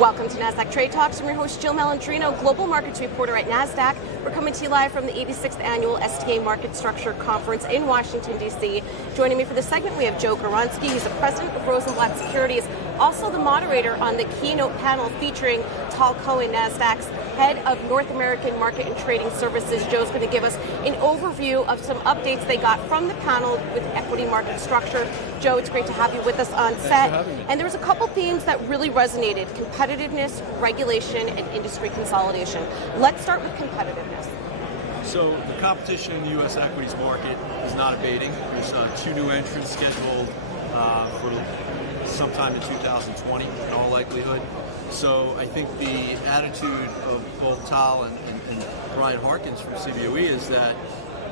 Welcome to Nasdaq Trade Talks. I'm your host, Jill Malandrino, Global Markets Reporter at Nasdaq. We're coming to you live from the 86th Annual STA Market Structure Conference in Washington, D.C. Joining me for this segment, we have Joe Gawronski. He's the president of Rosenblatt Securities, also the moderator on the keynote panel featuring Tal Cohen, Nasdaq's head of North American Market and Trading Services. Joe's going to give us an overview of some updates they got from the panel with equity market structure. Joe, it's great to have you with us on set. And there was a couple themes that really resonated: competitiveness, regulation, and industry consolidation. Let's start with competitiveness. So the competition in the U.S. equities market is not abating. There's 2 new entrants scheduled for sometime in 2020 in all likelihood. So I think the attitude of both Tal and Brian Harkins from CBOE is that,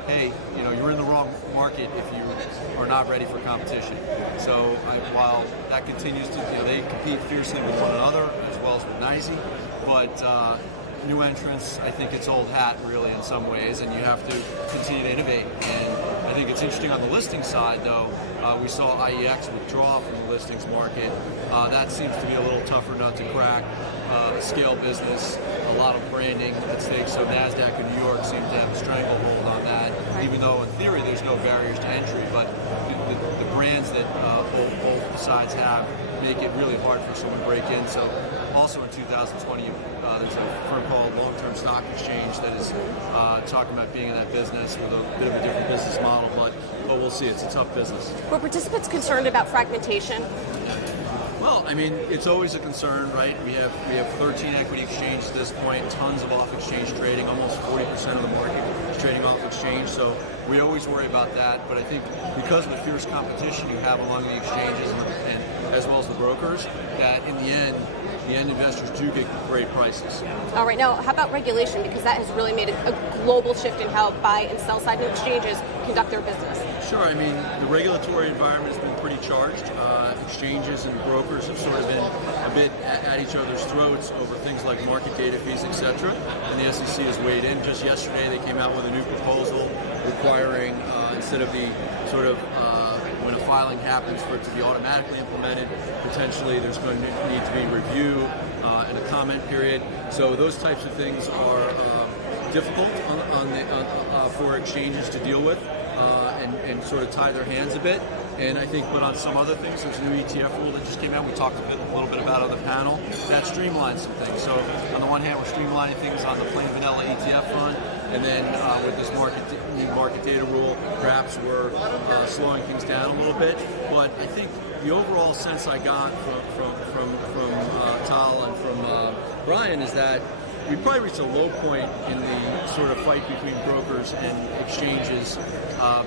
hey, you're in the wrong market if you are not ready for competition. So while that continues to, they compete fiercely with one another as well as with NYSE, but new entrants, I think it's old hat really in some ways, and you have to continue to innovate. And I think it's interesting on the listing side, though. We saw IEX withdraw from the listings market. That seems to be a little tougher nut to crack. Scale business, a lot of branding at stake. So Nasdaq and New York seem to have a stranglehold on that, even though in theory there's no barriers to entry. But the brands that both sides have make it really hard for someone to break in. So also in 2020, there's a firm called Long-Term Stock Exchange that is talking about being in that business with a bit of a different business model, but we'll see. It's a tough business. Were participants concerned about fragmentation? Well, I mean, it's always a concern, right? We have 13 equity exchanges at this point, tons of off-exchange trading, almost 40% of the market is trading off-exchange, so we always worry about that. But I think because of the fierce competition you have among the exchanges and as well as the brokers, that in the end investors do get great prices. All right, now how about regulation? Because that has really made a global shift in how buy and sell side exchanges conduct their business. Sure, I mean, the regulatory environment has been pretty charged. Exchanges and brokers have sort of been a bit at each other's throats over things like market data fees, etc. And the SEC has weighed in. Just yesterday they came out with a new proposal requiring, instead of the sort of when a filing happens for it to be automatically implemented, potentially there's going to need to be review and a comment period. So those types of things are difficult for exchanges to deal with and sort of tie their hands a bit. And I think, but on some other things, there's a new ETF rule that just came out. We talked a little bit about on the panel. That streamlines some things. So on the one hand, we're streamlining things on the plain vanilla ETF front, and then with this new market data rule, perhaps we're slowing things down a little bit. But I think the overall sense I got from Tal and from Brian is that we probably reached a low point in the sort of fight between brokers and exchanges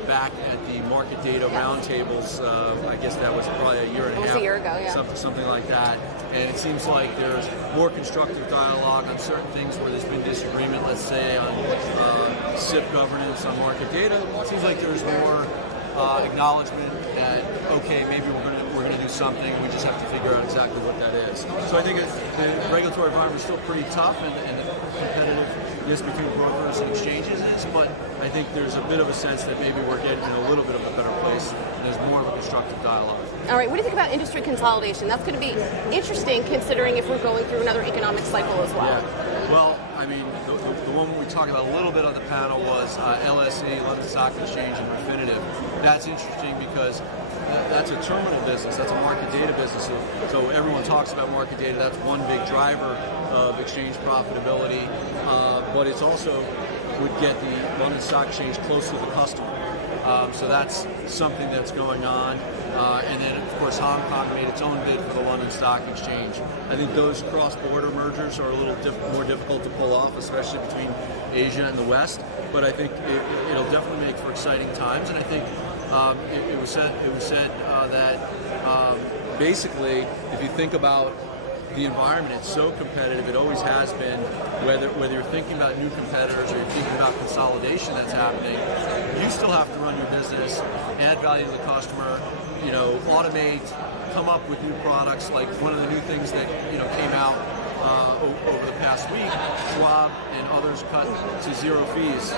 back at the market data roundtables. I guess that was probably a year and a half. A year ago, yeah. Something like that. And it seems like there's more constructive dialogue on certain things where there's been disagreement, let's say on SIP governance, on market data. It seems like there's more acknowledgement that, okay, maybe we're going to do something, we just have to figure out exactly what that is. So I think the regulatory environment is still pretty tough, and the competitiveness between brokers and exchanges is, but I think there's a bit of a sense that maybe we're getting in a little bit of a better place, and there's more of a constructive dialogue. All right, what do you think about industry consolidation? That's going to be interesting considering if we're going through another economic cycle as well. Yeah. Well, I mean, the one we talked about a little bit on the panel was LSE, London Stock Exchange, and Refinitiv. That's interesting because that's a terminal business, that's a market data business. So everyone talks about market data, that's one big driver of exchange profitability, but it's also would get the London Stock Exchange close to the customer. So that's something that's going on. And then, of course, Hong Kong made its own bid for the London Stock Exchange. I think those cross-border mergers are a little more difficult to pull off, especially between Asia and the West. But I think it'll definitely make for exciting times. And I think it was said that basically, if you think about the environment, it's so competitive. It always has been. Whether you're thinking about new competitors or you're thinking about consolidation that's happening, you still have to run your business, add value to the customer, automate, come up with new products. Like one of the new things that came out over the past week, Schwab and others cut to 0 fees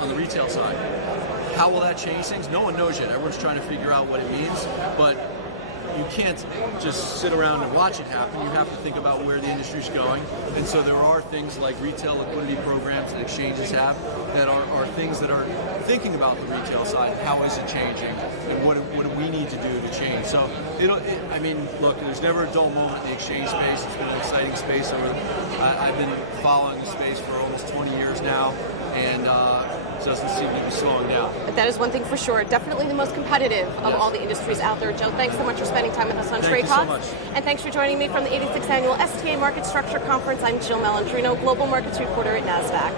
on the retail side. How will that change things? No one knows yet. Everyone's trying to figure out what it means, but you can't just sit around and watch it happen. You have to think about where the industry's going. And so there are things like retail liquidity programs that exchanges have that are things that are thinking about the retail side. How is it changing? And what do we need to do to change? So, I mean, look, there's never a dull moment in the exchange space. It's been an exciting space. I've been following the space for almost 20 years now, and it doesn't seem to be slowing down. But that is one thing for sure. Definitely the most competitive of all the industries out there. Joe, thanks so much for spending time with us on Trade Talks. Thank you so much. And thanks for joining me from the 86th Annual STA Market Structure Conference. I'm Jill Malandrino, Global Markets Reporter at Nasdaq.